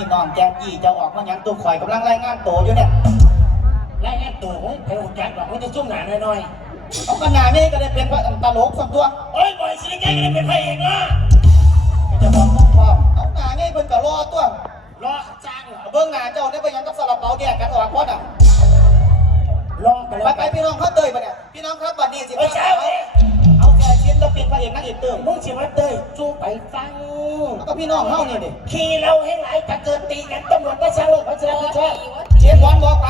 นี่น้องแจ๊กกี้จะออกมาหยังตัวข่อยกำลังรายงานตัวอยู่เนี่ยไล่แง่ตัวเฮ้ยไปหุ่นจักรบอกว่าจะซุ่มหนาหน่อยเอาขนาดนี้ก็ได้เป็นพระตลกสักตัวๆเฮ้ยบอยสิแกก็ได้เป็นพระเอกนะจะบอกน้องพ่อเอาหน้านี่เพิ่นก็รอตัวรอจ้างเหรอเบิ่งหน้าเจ้าได้ไปหยังกับซาลาเปาแยกกันออกพอดอะรอไปไปแล้วไปพี่น้องเขาเตยปะเนี่ยพี่น้องครับบัดนี้สิเฮ้ยเช้าเอาเนี่ย เอาแกชิ้นแล้วเป็นพระเอกนักเอกเติมมึงสิมาเตยจูไปฟังแล้วก็พี่น้องเฮานี่ดิขี่เราให้ไหลถ้าเกิดตีกันตำรวจก็เช่าเลยพระเจ้าพระเจ้าเชียร์บอลบอกไป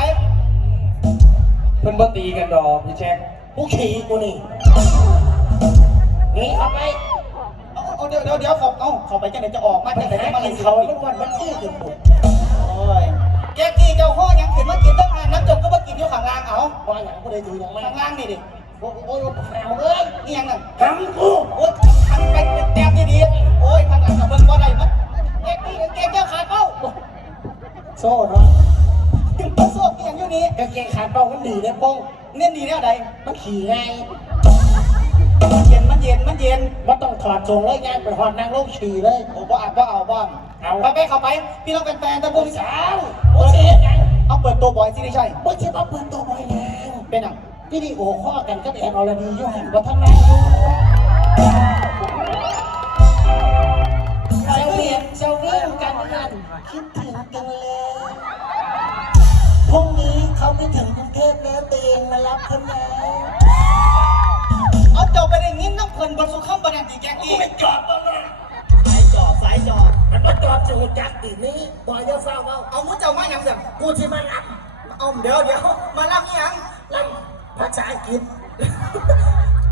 เพิ่นบ่ตีกันดอกพี่แจ็คผู้ขี่กูนี่หนี่เข้าไปเอาเอาเดี๋ยวเดี๋ยวเดี๋ยวเขาเอาเขาไปจังไหนจะออกมามัจันงไหนหามาเลกิยนสิเขาทุกวันมันขี้ขึ้นปุ๊บโอ้ยแกกี้เจ้าข้อยังขึ้นมากินตั้งนานน้ำจมก็มากินอยู่ข้างล่างเอาพออย่างก็ได้ดูอย่างมากข้างล่างนี่ดิ โอ้โหโอ้ยข่าวเอ้ยนี่ยังนั่นทำกูโอ้ยทางไปแต้มดีๆโอ้ยทางหลังกับเบิ้งบ่ได้มันแกกี้แกเจ้าขาดเป้าโซ่เนาะถึงตัวโซ่เกียงอยู่นี่กางเกงขาดเป้ามันดีเลยป้องเน้นดีแนวใดมันขี่ง่ายมันเย็นมันเย็นมันเย็นมันต้องถอดทรงเลยงานไปหอดนางลงขี่เลยโอ้บ่อาบบ่เอาบ่เอาไปไปเข้าไป พี่น้องเป็นแฟนๆท่านผู้ชมสาวโอ้เสียกันเอาเปิดตัวบอยสิได้ใช่ไม่ใช่ว่าเปิดตัวบ่อยแล้วเป็นอะ วิดีโอข้อกันก็แอนอรดีอยู่หันว่าทั้งนั้นอยู่เซาเวียนเซาเวียนกันนั่นคิดถึงจังเลยพรุ่งนี้เขาไปถึงกรุงเทพแล้วเตงมารับเขาแล้วเอาเจ้าไปได้งินน้ำเพิ่นบนสุขัมบันแดงตีแกงกูอีไปจอดบ้างนะสายจอบสายจอบมันมาจอดจูจักตีนี้บอยจะเฝ้าเอาเอามุ้เจ้ามาหยังสั่งกูที่มารับเอาเดี๋ยวเดี๋ยวมาล่ำนี่ยังรับ ภาษาอังกฤษ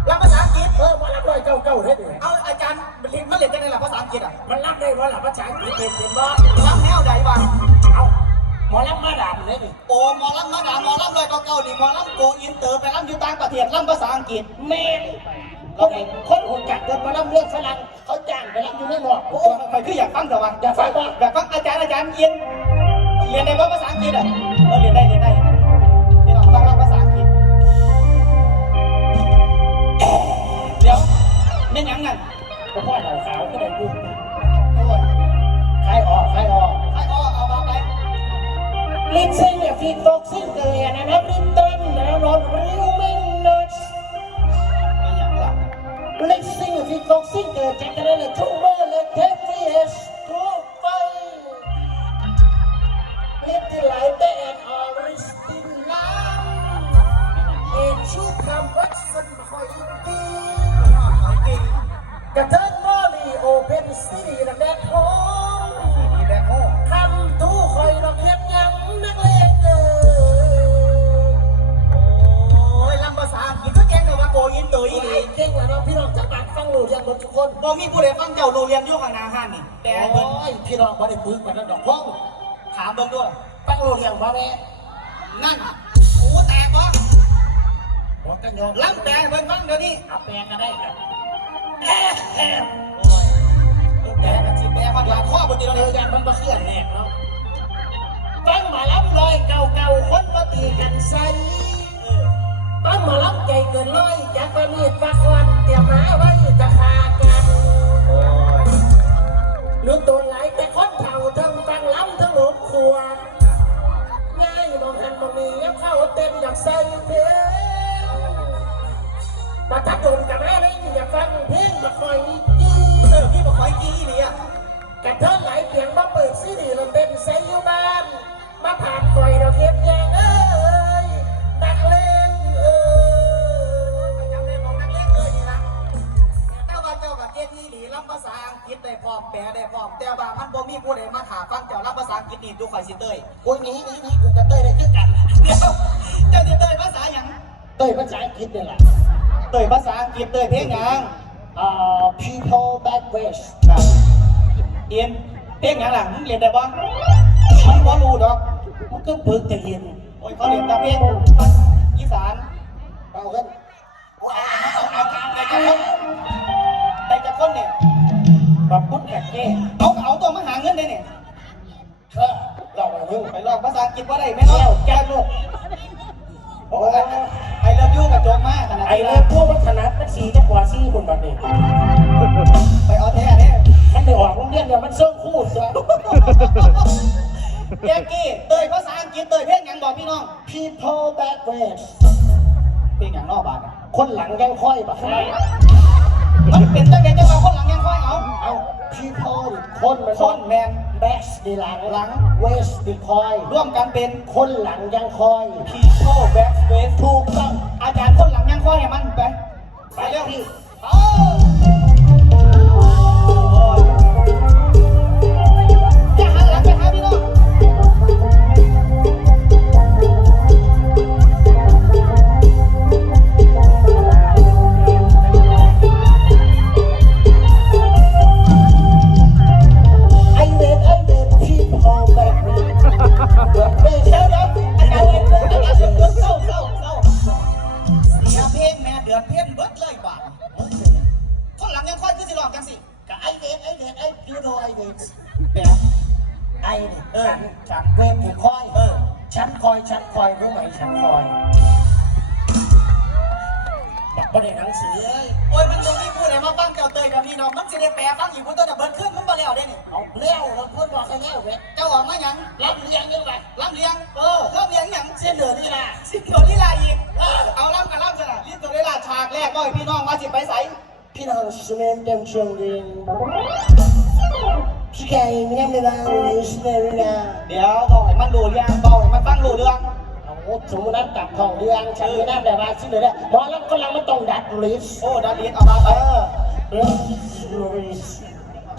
ล่ำภาษาอังกฤษเออมารับร้อยเก้าเก้าเฮ็ดเลยเอาอาจารย์เรียนมาเรียนกันในหลักภาษาอังกฤษอะมันรับได้ว่าหลับภาษาอังกฤษเป็นเป็นบ่ล่ำแนวใดบ้างเอาหมอรับมาด่าเลยนี่โอ้หมอล่ำมาด่าหมอล่ำเลยเก่าๆนี่หมอล่ำโกอินเตอร์ไปล่ำอยู่ต่างประเทศล่ำภาษาอังกฤษแม่นเขาไอ้คนหุ่นกัดเดินมารับเรื่องฝรั่งเขาจ้างไปรับอยู่ในหมอกโอ้ใครคืออยากฟังแต่ว่าอยากฟังอยากฟังอาจารย์อาจารย์เอียนเรียนได้ว่าภาษาอังกฤษอะเออเรียนได้เรียนได้ นี่ยังนั่นเพราะว่าเราสาวก็ได้ดูโอ้ยใครออกใครออกใครอ้อเอามาไปลิซซิ่งเนี่ยฟีดฟอกซิ่งเลยนะครับลินตันนะรอนริวเมนเนอร์ไม่ยังหลับลิซซิ่งฟีดฟอกซิ่งเกิดจากการเล่นทุ่งเบอร์และเทปฟีเอสทูไฟลิตที่ไหลแต่แอนออริสตินลามเอ็ชูคำวัดสัน ระเทิงมอลีโอเพนซีระแดกโฮมีแบคโฮคำตู้คอยดอกเฮ็ดหยังนักเลงเอ่ยโอ้ยลำภาษาอังกฤษก็แกงแต่ว่าโกอินเตอร์อีไอ้นี่เก่งแล้วเนาะพี่น้องจะบัดฟังรู้เรื่องหมดทุกคนบ่มีผู้ใดฟังเจ้าโรงเรียนอยู่ข้างหน้าห้านนี่แต่เพิ่นโอ้ยพี่น้องบ่ได้ฝึกมาตั้งดอกพ้องถามเบิ่งด้วยฟังรู้เรื่องบ่แม่นั่นโอ้แตกบ่บ่กันยอมลำแปลให้เพิ่นฟังเดี๋ยวนี้เอาแปลงก็ได้ครับ แอะแอะโอ้แปลกันสิแปลคนหลายข้อบ่ติเอแล้วอเนี่ยยันมันบ่เคลื่อนแน่เนาะฟังหมาล้ำลอยเก่าๆคนบ่ตีกันใส่ตั้งหมาล้ำใจเกินร้อยจากประมีดปากควันเตรียมหาไว้จะขาดกันหรือตัวไหลแต่คนเฒ่าทั้งฟังล้ำทั้งหลบขวดง่ายมองหันมองนี้ยังเข้าเต็มอยากใส่เพลงมาทัดโดนกับแม่เลยอยากฟัง คอยจี้เออพี่บ่ค่อยกี้อีนี่อะกระเทินไหลเพียงมาเปิดซีดีเราเต้นใส่อยู่บ้านมาผ่านคอยเราเก็บแยงเอ้ยนักเลงเอ้ยจำได้ของนักเล่นเลยนี่นะแต่ว่าเจ้ากับเจ๊ที่หลีลำภาษาอังกฤษได้พร้อมแปลได้พร้อมแต่ว่ามันบ่มีผู้ใดมาถามฟังเจ้าลำภาษาอังกฤษนี่ดูข่อยสิเต้ยโอ้ยหนีหนีหนีกูกระเต้ยได้คือกันเดี๋ยวเจ้าสิเต้ยภาษาหยังเต้ยภาษาอังกฤษนี่แหละเต้ยภาษาอังกฤษเต้ยเพลงยัง อ่า people back west น่ะเอียนเพลงหยังล่ะมึงเรียนได้บ่มันบ่รู้ดอกมันก็เบิกแต่เย็นโอ้ยเขาเรียนต่เพลงอีสานเอากันโอ้ยเอาเอาเอาแต่จะคนแต่จะคนเนี่ยปรับปุ๊บแบบนี้เอาเอาตัวมาหาเงินได้เนี่ยเออเราไปเรื่องไปลองภาษาอังกฤษว่าได้ไหมเนาะแก้ลูก โอ้ยไอเลิฟยูกับโจมมากขนาดไอ้นี้เลิพวกวัฒนธรรมสีจะกว่าซี่คนแบบนี้ไปเอาแท้เนี่ยเถ้าไปออกโรงเรียนเนี่ยมันเสื่อมคู่ตัวเปียกี้เตยภาษาอังกฤษเตยเพลงหยังบอกพี่น้อง people backwards เพลงหยังนอกบาทอะคนหลังยังค่อยบ่ให้มันเป็นจังไดจังว่าคนหลังยังค่อยเอาเอา people คนมันคนแมน back ดีหลังหลัง west ดีคอย ร่วมกันเป็นคนหลังยังคอย people back เวฟถูกต้องอาจารย์คนหลังยังค่อยให้มันไป ไปเร็วพี่เอาอย่า นเดี๋ยวบอกให้มันดูเรื่องบอกให้มันฟังดูเรื่องเอาสมมตินัดกลับของเรื่องฉันไม่ได้แบบว่าสิ่งเดียวหมอแล้วกำลังมันต้องดัดลิสโอ้ดาลีนเอามาไปเออลิส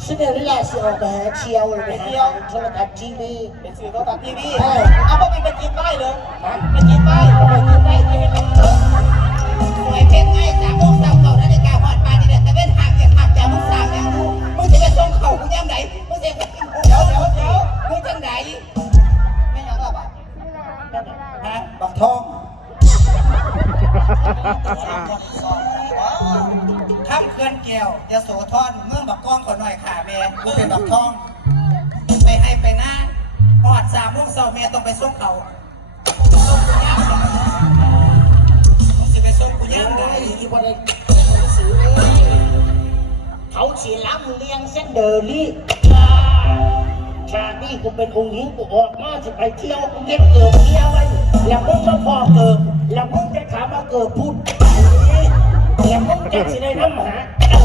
สิ่งเดียวนี่แหละสิออกไปหาเที่ยวไปหาโทรทัศน์ทีวีเป็นสื่อโทรทัศน์ทีวีเออเอาไปเป็นกินป้ายเลยนะเป็นกินป้ายไปกินได้กินหวยเพชรไงสามโมงสามเก่านาฬิกาหอดปานนี่แหละแต่เป็นหักอย่างหักจากมึงสามอย่างมึงจะไปส่งเข่ากูย่ำไหน ไหนไม่ยังหรอปะฮะบักทองข้ามเขื่อนแก้วยโสธรเมืองบักก้องขอหน่อยค่ะแม่กูเป็นบักทอง ไปให้ไปหน้าหอดสามโมงเสาร์แม่ต้องไปส่งเขาส่งกูย่างได้มึงสิไปส่งกูย่างได้ที่วันนี้เขาฉีล้ำเลี้ยงเส้นเดอรี่ ชาตินี้กูเป็นองค์หญิงกูออกมาจะไปเที่ยวกูเก็บเกิดเที่ยวไว้แล้วมึงก็พอเกิดแล้วมึงจะถามว่าเกิดพูดแล้วมึงจะสิได้น้ำหาโอ้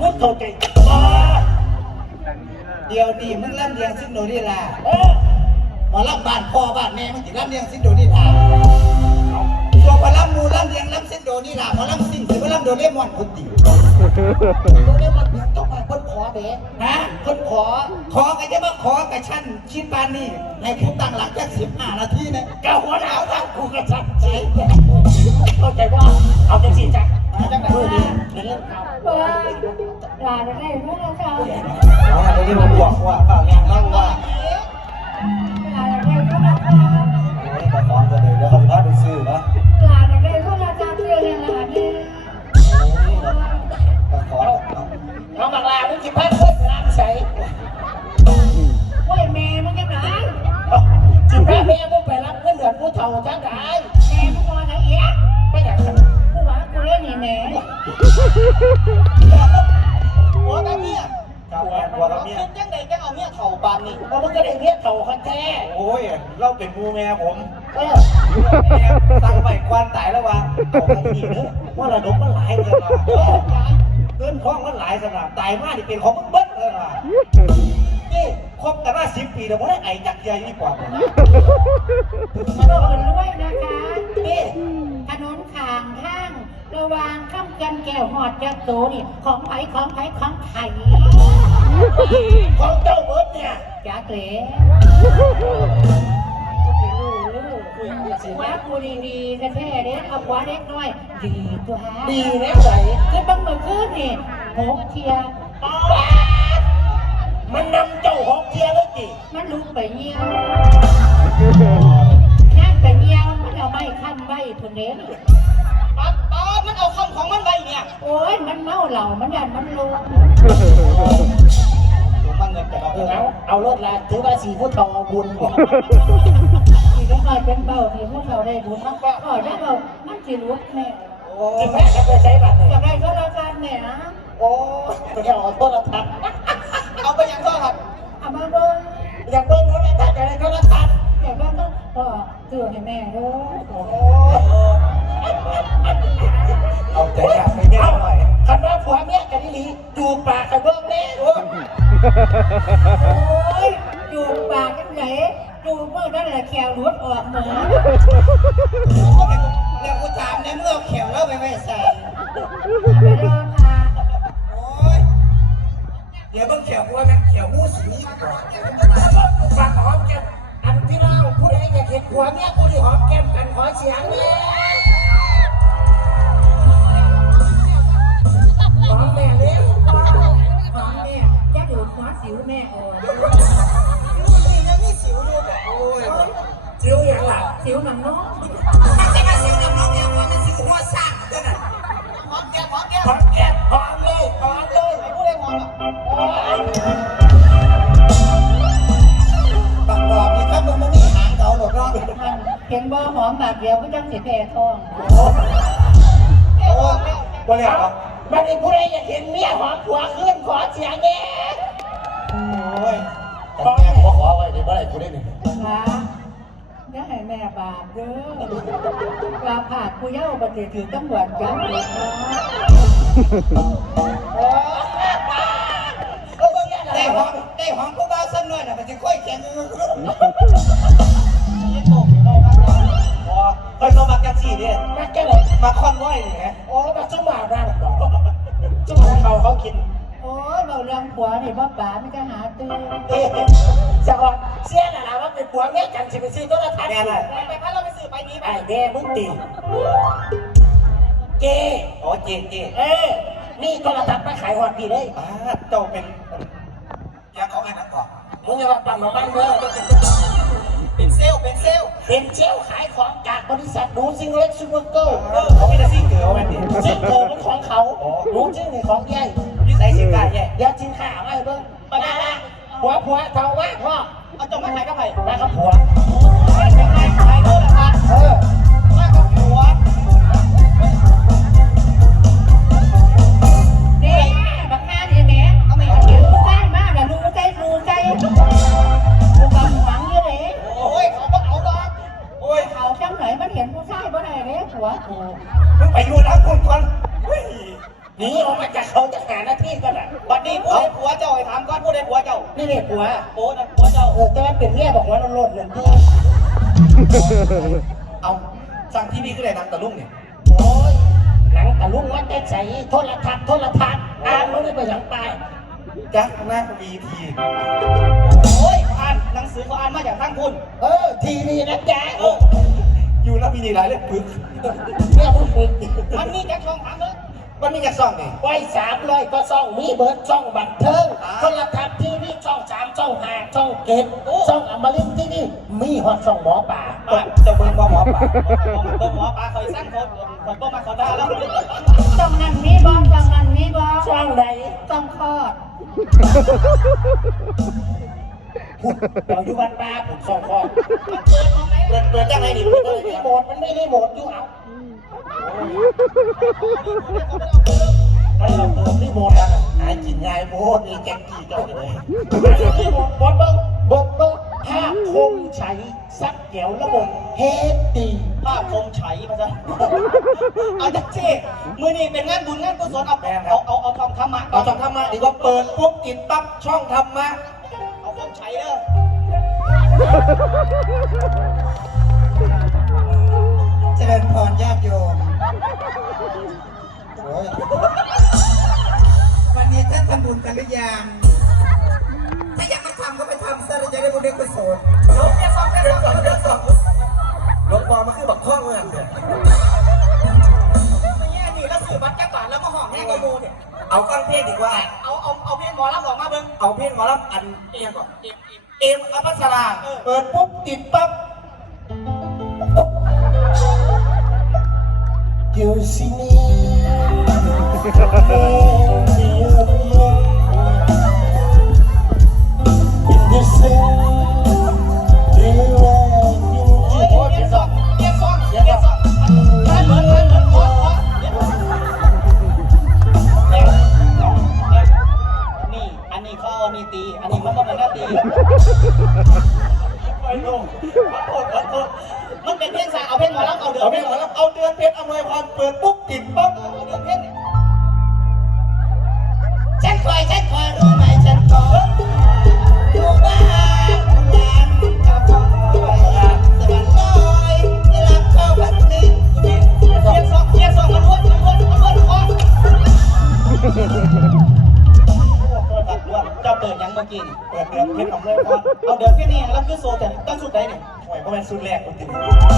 มึงเข้าใจบ้าเดี๋ยวดีมึงล่ำเลียงซินโดนี่ลาเออหมาล่ำบ้านพ่อบ้านแม่มึงสิล่ำเลียงซินโดนี่ลาตัวมาล่ำมูล่ำเลียงล่ำซินโดนี่ลาหมาล่ำซิ่งสิมาล่ำโดเรมอนคนติวตัวนี้มันต้องมา เด้ฮะคนขอ ขอกันจะมาขอกับฉันคิดปานนี่ในผู้ตั้งหลักแค่สิบห้านาทีนะเจ้าหัวหนาวครับกูกระชับใจเข้าใจว่าเอาจังสิจ้ะมาจังไหนเพื่อดีเรื่องเขาว่าหลานได้เมื่อเราทำเอาอันนี้มาบวกว่าเปล่ายางนั่งว่าหลานได้เมื่อเราทำโอ้ยแต่ของตัวเดียวเดี๋ยวเขาจะพาไปซื้อนะ เอาบางลามึงสิพัดเพิ่มน้ำใสว่าแม่มันยังไงสิพาแม่มึงไปรับเงินเดือนผู้เฒ่าจังไดแม่มันมาไหนเอ๊ะไม่อยากทกูว่ากูเล่นนี่แม่หัวกับเมียกับแม่ตัวเมียจังไหนจะเอาเมียเข่าปานนี่เพราะมึงก็ได้เมียเฒ่าคนแท้โอ้ยเราเป็นมูแม่ผมเออตั้งไปควันตายแล้ววะของนี่เนอะว่าระดมมันหลายเลยว่ะ เงินของมันหลายสำหรับตายมากนี่เป็นของมึงเบิ้ลเลยว่ะนี่คบกันมาสิบปีแล้วไม่ได้ไอ้จักรยานนี่กว่าผมมาโดนด้วยนะคะนี่ถนนขางห้าง ระวางข้ามกันแก้วหอดยักษ์โตนี่ของไผ่ของไผ่ของไข่ของเจ้าเบิร์ดเนี่ยจักเล่ว่ากูดีๆแท้ๆเด็กเอาหัวเล็กน้อย ดีตัวดีนะใสคือบังเมื่อคืนนี่หกเทียมันนำเจ้าของเทียเลยจิมันลุกไปเยี่ยวนั่งไปเยี่ยวมันเอาไม้ค้ำไว้คนเด้นี่ปัดปาดมันเอาคำของมันไปเนี่ย โอ้ยมันเมาเหล่ามันยันมันลงถูกมันเงินแต่เราเอเอออเอาเอารถละถือว่าสีผู้ทองเอาบุญบ่อีกแล้วก็เป็นเบาที่พวกเราได้บุญมากกว่าอ๋อได้เบามันสิลุกแม่ โอ้ที่แม่จะไปใช้บัตรอเนี่ยยากได้ก็แล้วกันแม่นะโอ้ยเอาโทษทัศน์เอาไปยังก็ครับเอามาเบิ้งอยากเบิ่งโทรทัศน์อะไรโทรทัศน์อยากเบิ้งก็พ่อซื้อให้แม่เด้อเอาใจอยากไปเยอะหน่อยคันว่าผัวเมียกันนี่หลีดูปากกันเบิ่งแน่โอ้โอ้ยอยู่ปากจังไหนอยู่เมื่อนั่นแหละแขวรุดออกเหมือนแล้ว กูถามในเมื่อเขียวแล้วไปไม่ใส่ไปรอค่ะโอ้ยเดี๋ยวเบิ่งเขียวกูว่ามันเขียวมูสีก่อนปากหอมแก้มอันที่เราผู้ใดอยากเห็นผัวเมียกูที่หอมแก้มกันขอเสียงเลย เดียวก็จังสิแพ้ท้องโอ้ยบ่เรียกหรอกบัดนี้ผู้ใดอยากเห็นเมียหอมผัวขึ้นขอเสียงแน่โอ้ยแต่แม่ขอขอไว้เดี๋ยวบ่ได้กูได้หนึ่งนะอย่าให้แม่บาปเด้อว่าผาดผู้เย้าบัดนี้ถือตำรวจจับอีกเนาะได้หอมได้หอมผู้บ่าวซ้ำน้อยน่ะมันจะค่อยแข็ง เนี่ยมาแก้เลยมาคอนไว้นี่ไงโอ้มาจุ่มบ่าวได้หรอจุ่มบ่าวเขาเขากินโอ้ยเราเรื่องผัวนี่บ่ป๋าไม่จะหาตื้อเอ๊ะจะว่าเสียน่ะนะว่าเป็นผัวเมียกันสิไปซื้อโทรทัศน์แม่อะไรไปพัดเราไปสื่อไปนี้ไปไอ้แม่มึงตีเจอ๋อเจเจเอ้นี่โทรทัศน์มาขายหอดพี่เลยป้าเจ้าเป็นอยากของอันนั้นก่อนมึงจะมาปั๊มมาบ้านเด้อเป็น เซลเป็นเซลเป็นเชลขายของจากบริษัทดูซิงเล็กซูเปอร์เกิลเออเขาไม่ได้ซิ่งเกลือมันดิซิงเกิลเป็นของเขารู้ซิงในของใหญ่นิสัยสิงกาแย่อย่าจินข่าวไอ้เบิ้งปะนะนะผัวผัวเท่ามากพ่อเอาจงมาขายกับไผ่มากับผัว ทีวีนะจ๊ะเอออยู่แล้วมีนี่หลายเรื่องปึกเนี่ยมึงฝึกมันมีจากช่องทางเลยมันมีจากซ่องนี่ ไว้สามร้อยก็ซ่องมีเบิร์ดช่องบันเทิงอ่า โทรทัศน์ทีวีช่องสามช่องห้าช่องเกตช่องอมรินทร์ที่นี่มีฮอตช่องหมอป่าเจ้าเจ้าเบิ่งว่าหมอป่าเบิ่งหมอปลาคอยสั่งเขาคนบ่มาเขาด่าแล้วจังนั้นมีบ่จังนั้นมีบ่ช่องใดต้องคลอด เราอยู่บ้านป้าผมช่องคอมันเปิดมองไหนเปิดเปิดจังไหนนี่มันเปิดไม่จังไหนได้โหมดมันไม่ได้โหมดอยู่เอาไอ้เราเปิดที่โมดอะหายกินง่ายโมดนี่แจ็คกี้เจ้าเลยที่โหมดบดเบิ้งบดเบิ้งภาพคมชัยซักเกี่ยวระบบเฮดดีภาพคมไฉมาซะเอาจักเช่มือนี่เป็นงานบุญงานกุศลเอาเอาเอาเอาทองคำมาเอาช่องธรรมะดีกว่าเปิดปุ๊บติดปั๊บช่องธรรมะ เอาคมไฉเด้อเจริญพรญาติโยมโอ้ยวันนี้ท่านทำบุญกันหรือยังถ้าอยากมาทำก็ไปทำซะเราจะได้บุญได้กุศลยกแค่สองแค่สองแค่สองลวงพ่อมาคือบักข้องเมืองเนี่ยม่แย่นี่แล้วสื่อบัตรแก้บาทแล้วมาห่อแม่กโมเนี่ย เอาก้อนเพศดีกว่า เอาเอาเอาเพลงหมอลำออกมาเบิ่งเอาเพศหมอลำอันเอียงก่อนเอ็มเอ็มเอ็มอภัสราเปิดปุ๊บติดปั๊บอยู่ที่นี่ ไปลงมันเป็นเพลงสาเอาเพลงหมอลำเอาเดือนเอาเพลงามอลำเอาเดือนเพชรอำนวยความเปิดปุ๊บติดปั๊บเอาเดือนเพชรเช็ดคอยเช็ดคอยด้วย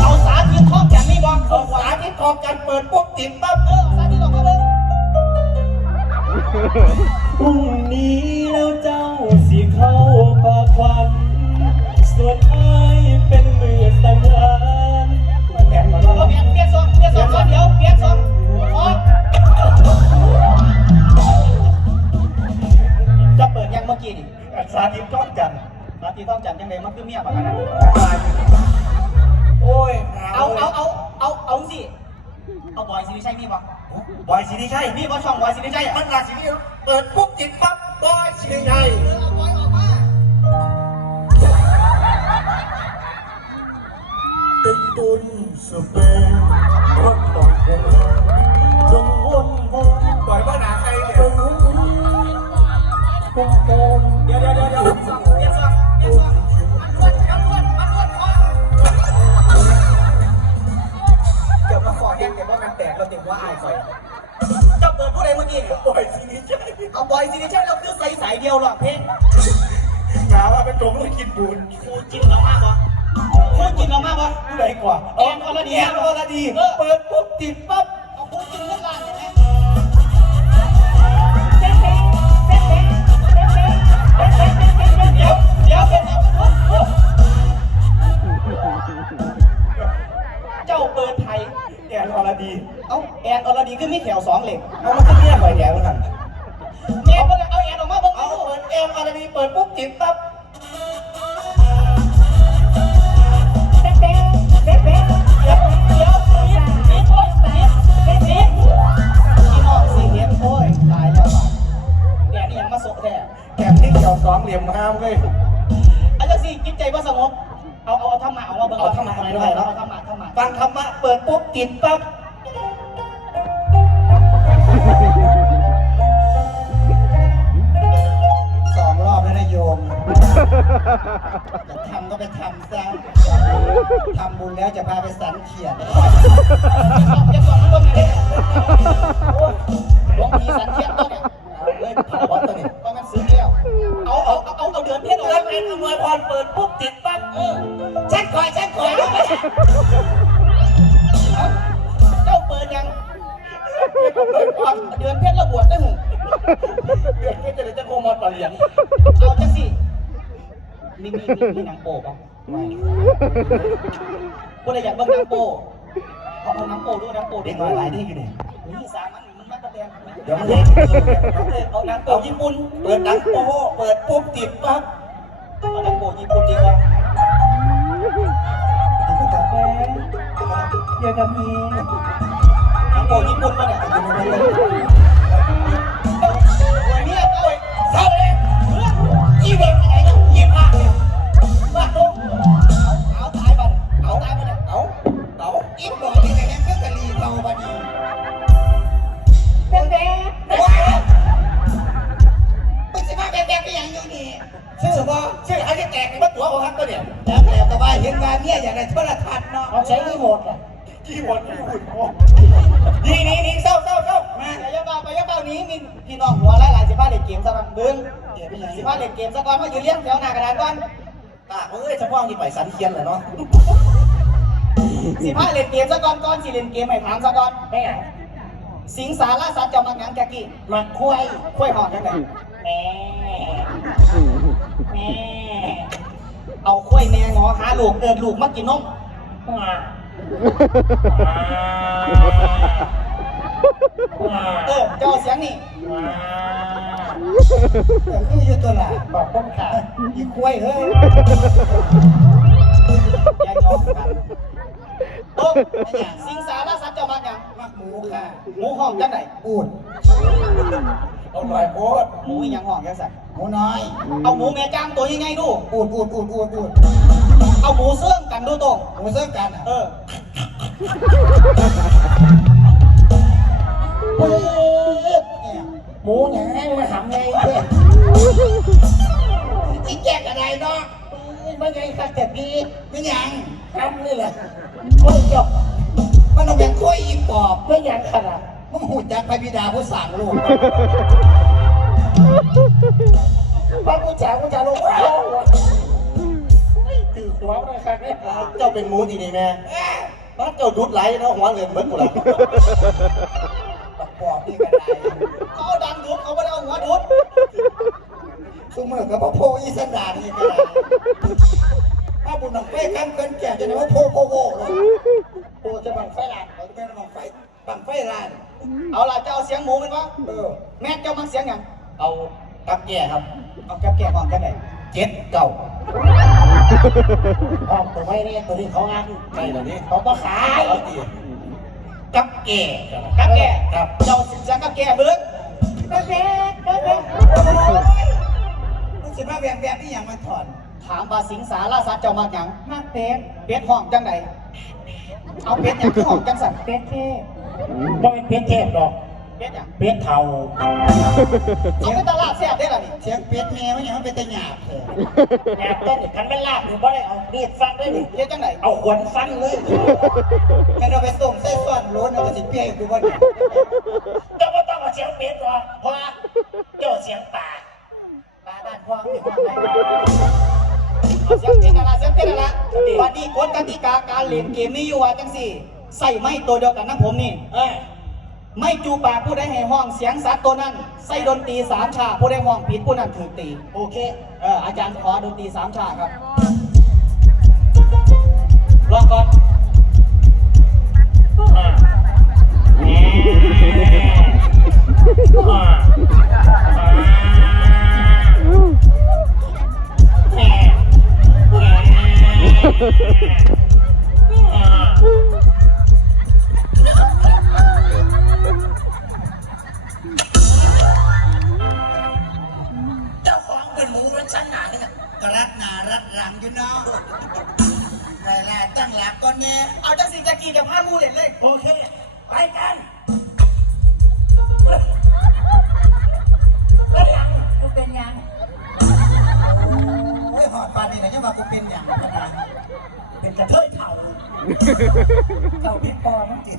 เอาสาธิตทองแกนนี่บอลเอาสาธิตของการเปิดปุ๊บติดปั๊บเออสาธิตออกมาเลยพรุ่งนี้แล้วเจ้าสิเข้าปากควันส่วนอ้ายเป็นมือสังหารมันแบบมาแล้วเปลี่ยนเปลี่ยนซองเปลี่ยนซองก่อนเดี๋ยวเปลี่ยนซองออกจะเปิดยังเมื่อกี้นี่สาธิตก้อนกันสาธิตท้องจันยังไงมันคือเมียปะกันนะ โอ้ยเอาเอาเอาเอาเอาสิเอาบอยสิไม่ใช่มีปะบอยสิริชัยมีปะช่องบอยสิไม่ใช่มันราศีนี้เปิดปุ๊บติดปั๊บบอยสิริชัยเอาบอยออกมาตึงตุนสุเปนรักตอกคงจงวนวนบอยบ้านาใครเนี่ย กับมันแตกเราเต็มว่าอายคอยจะเปิดผู้ใดเมื่อกี้เนี่ยบอยสิริชัยเอาบอยสิไม่ใช่เราคือใส่สายเดียวหรอกเพลงกาว่าเป็นตรงลูกกินบุญครูจินเรามากปะครูจินเรามากปะผู้ใดกว่าแอนอรดีแอนอรดี เปิดปุ๊บติดปั๊บ อนอรดี เอ้าแอนอรดีขึ้นมีแถวสองเหล็กเอามันจะเรียกหอยแดงแล้วกันแม่เพิ่งเอาแอนออกมาเบิ่งเอาเอาเปิดแอนอรดีเปิดปุ๊บติดปั๊บเดี๋ยวเดี๋ยวนิดนิดโอ้ยนิดนิดนิดพี่น้องสิเห็นโอ้ยตายแล้วว่ะแดดนี่ยังมาโซะแท้แกมที่เกี่ยวสองเหลี่ยมห้ามเลยามาเบิ่งเอาธรรมะอะไรด้วยเนาะเอาธรรมะธรรมะฟังธรรมะเปิดปุ๊บติดปั๊บสองรอบแล้วนะโยมจะทำก็ไปทำซะทำบุญแล้วจะพาไปสันเขียนอย่าสอนมันเบิ่งเลยโอ้ยหลวงพี่สันเขียนตัวเนี่ยเอาเลยถอด แล้ววแอนอำนวยพรเปิดปุ๊บติดปั๊บเออฉันคอยฉันคอยรู้ไหมเอาเจ้าเปิดยังเดือนเพชรระบวชได้หงเดือนก็จะได้จะโคมาต่อเหรียญเอาจังสิมีมีมีนังโป๊ป่ะไม่คนอะไรอยากเบิ่งนังโป๊เอาเอานังโป๊ด้วยนังโป๊เด็กน้อยหลายที่อยู่เนี่ยนี่สามันมันมาตะแดงเดี๋ยวมันเล็กเอานังโป๊ญี่ปุ่นเปิดนังโป๊เปิดปุ๊บติดปั๊บ เอานังโปญี่ปุ่นดีกว่าเดี๋ยวกับมีหนังโปญี่ปุ่นมาเนี่ยเนี่ยเอาเศร้าเลยเรื่องอีเวนอะไรเนี่ยยี่ห้าเนี่ยบ้าตรงเอาตายบ้านเอาตายบ้านเนี่ยเอาเอาอีกบอกที่ไหนเนี่ยก็กะลีเราบ้านนี้เป็นแดงมึงสิมาแบกๆไปยังอยู่นี่ ชื่อว่าชื่อไอ้ที่แตกในบ้านตัวของฮักตัวเนี่ยแล้วแล้วก็ว่าเห็นว่าเมียอยากได้โทรทัศน์เนาะเอาใช้รีโมทอะขี้หมดขี้หุ่นโอ้นี่นี่นี่เศร้าเศร้าเศร้ามาไปยาบ้าไปยาบ้านี้มีพี่น้องหัวหลายๆสิบ้าเล่นเกมซะบ้างเบิ้งสิบ้าเล่นเกมซะก่อนมาอยู่เลี้ยงแถวหน้ากระดานก่อนตาเอ้ยจะพ่อที่ไปสันเทียนเลยเนาะสิบ้าเล่นเกมซะก่อนก่อนสิเล่นเกมให้ถามซะก่อนไม่ไงสิงสาราสัตว์จะมางังแกกี้มาคุยคุยหอดยังไงแม่ แม่เอาคุยแม่งอหาลูกเอินลูกมากินนมว้าเออเจ้าเสียงนี่นี่อยู่ตัวละบอกผมค่ะอีคุยเฮ้ยยายยอมกันโอ้สิงสาราสัตว์จะมางังมักหมูค่ะหมูห้องจังไหนอูดเอาหน่อยโคตรหมูอีหยังห้องจังสัน หมูน้อย เอาหมูแม่จ้างตัวยังไงดู อูดอูดอูดอูดอูดเอาหมูเสื่อมกันดูตรงหมูเสื่อมกันเออปื๊ดเนี่ยหมูหยังมาทำไงเนี่ยที่แจกอะไรเนาะปื๊ดไม่ไงค่ะแต่พี่ไม่ยังทำนี่แหละโอ้ยจบมันต้องเป็นคุยอีปอบไม่ยังขนาดมึงหูจักพระบิดาผู้สั่งลูก บ้านกูจ๋ากูจ๋าลงว้าวถือหัวเลยครับเนี่ยเจ้าเป็นมูดีนี่แม่บ้านเจ้าดุดไหลเนาะหัวเงินเหมือนกูละบักนี่กันไรเขาดันดุดเขาไม่ได้เอาหัวดุดซุมือกับพระโพอีสันดานนี่กันไรถ้าบุญหนังไฟข้ามเกินแก่จะไหนว่าโพโพโวเลยกูจะบังไฟลังเราจะเป็นบังไฟบังไฟลาน เอาล่ะจ้าเอาเสียงหมูเป็นปะแม่เจ้ามักเสียงยัง เอากับแก่ครับ เอาแก้แก้ของแก้ไหนเจ็ดเก่าออกตัวไม่เนี่ยตัวนี้เขางานใช่แล้วนี่เขาก็ขายเอาดีกับแก่กับแก้ครับเจ้าเสียงกับแก้เบิ้งเบ๊ะเบ๊ะเบ๊ะเบ๊ะมันสิมาแบบแบบนี้อย่างมันถอนถามว่าสิงสาราสัตว์เจ้ามักหยังมากเป็ดเป็ดห้องจังไหนเอาเป็ดหยังคือห้องจังสันเป็ดเท่ไม่เป็นเพชรเทพหรอก เป็ดหยังเพชรเทาเอาไปตลาดแซ่บได้ล่ะนี่เสียงเป็ดแม่มันยังมันเป็นตะหยาบเถอะแอบต้นกันไม่ลาบหรือว่าได้เอามีดฟันด้วยดิเฮ็ดจังไหนเอาขวานฟันเลยแค่เราไปส่งใส่ส่วนล้นเอาไปสิเปียกกูว่าเนี่ยเจ้าก็ต้องเอาเสียงเป็ดหรอเพราะว่าเจ้าเสียงป่าปลาบ้านพวงที่ห้องไหนเอาเสียงเป็ดนั่นล่ะเสียงเป็ดนั่นล่ะวันนี้กฎกติกาการเล่นเกมนี้อยู่ว่าจังสี่ ใส่ไม้ตัวเดียวกันนะผมนี่เออ ไม่จูปากผู้ใดให้ห้องเสียงสัตว์ตัวนั้นใส่ดนตรีสามชาผู้ใดห้องผิดผู้นั้นถูกตีโอเคเอออาจารย์ขอดนตรีสามชาครับลองก่อนอ่า เจ้าของเป็นหมูเป็นชั้นหนาเนี่ยก็รัดหนารัดหลังอยู่เนาะแล่แล่ตั้งหลักก่อนแน่เอาจังสีจะกี่จะพามูเล่นเลยโอเค ไปกันแล้วยังกูเป็นยังโอ้ยหอดปานนี่นะจะมากูเป็นอย่างนั้นนะเป็นกระเทยเถ่าเจ้าพี่ปอมันจิต